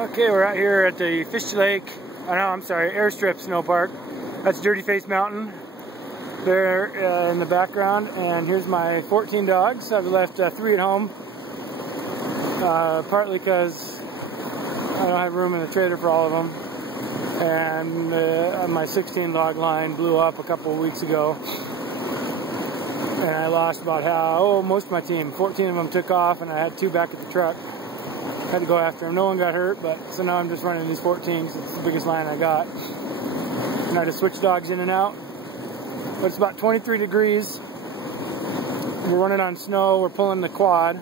Okay, we're out here at the Fish Lake, Airstrip Snow Park. That's Dirty Face Mountain there in the background, and here's my 14 dogs. I've left 3 at home, partly because I don't have room in the trailer for all of them, and my 16 dog line blew up a couple of weeks ago, and I lost about most of my team. 14 of them took off, and I had 2 back at the truck. Had to go after them. No one got hurt, but so now I'm just running these 14s. It's the biggest line I got. And I just switch dogs in and out. But it's about 23 degrees. We're running on snow. We're pulling the quad.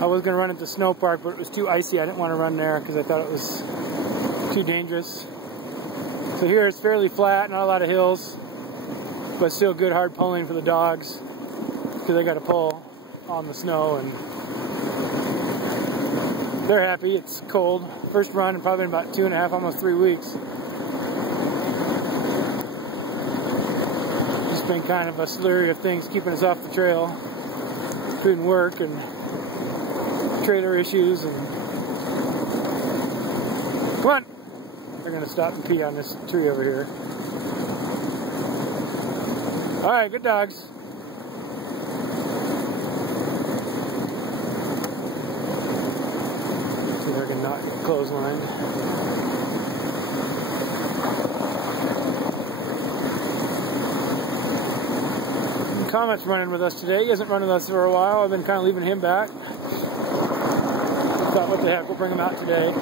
I was going to run at the snow park, but it was too icy. I didn't want to run there because I thought it was too dangerous. So here it's fairly flat, not a lot of hills, but still good hard pulling for the dogs because I got to pull on the snow, and they're happy. It's cold. First run in probably about 2.5, almost 3 weeks. Just been kind of a slurry of things keeping us off the trail, including work and trailer issues. And come on, they're gonna stop and pee on this tree over here. All right, good dogs. They're going to not get clotheslined. Comet's running with us today. He hasn't run with us for a while. I've been kind of leaving him back. Thought, what the heck, we'll bring him out today.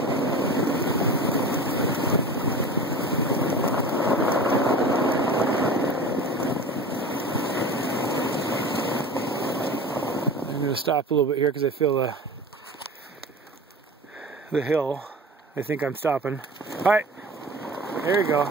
I'm going to stop a little bit here because I feel the hill. I think I'm stopping. All right, there you go.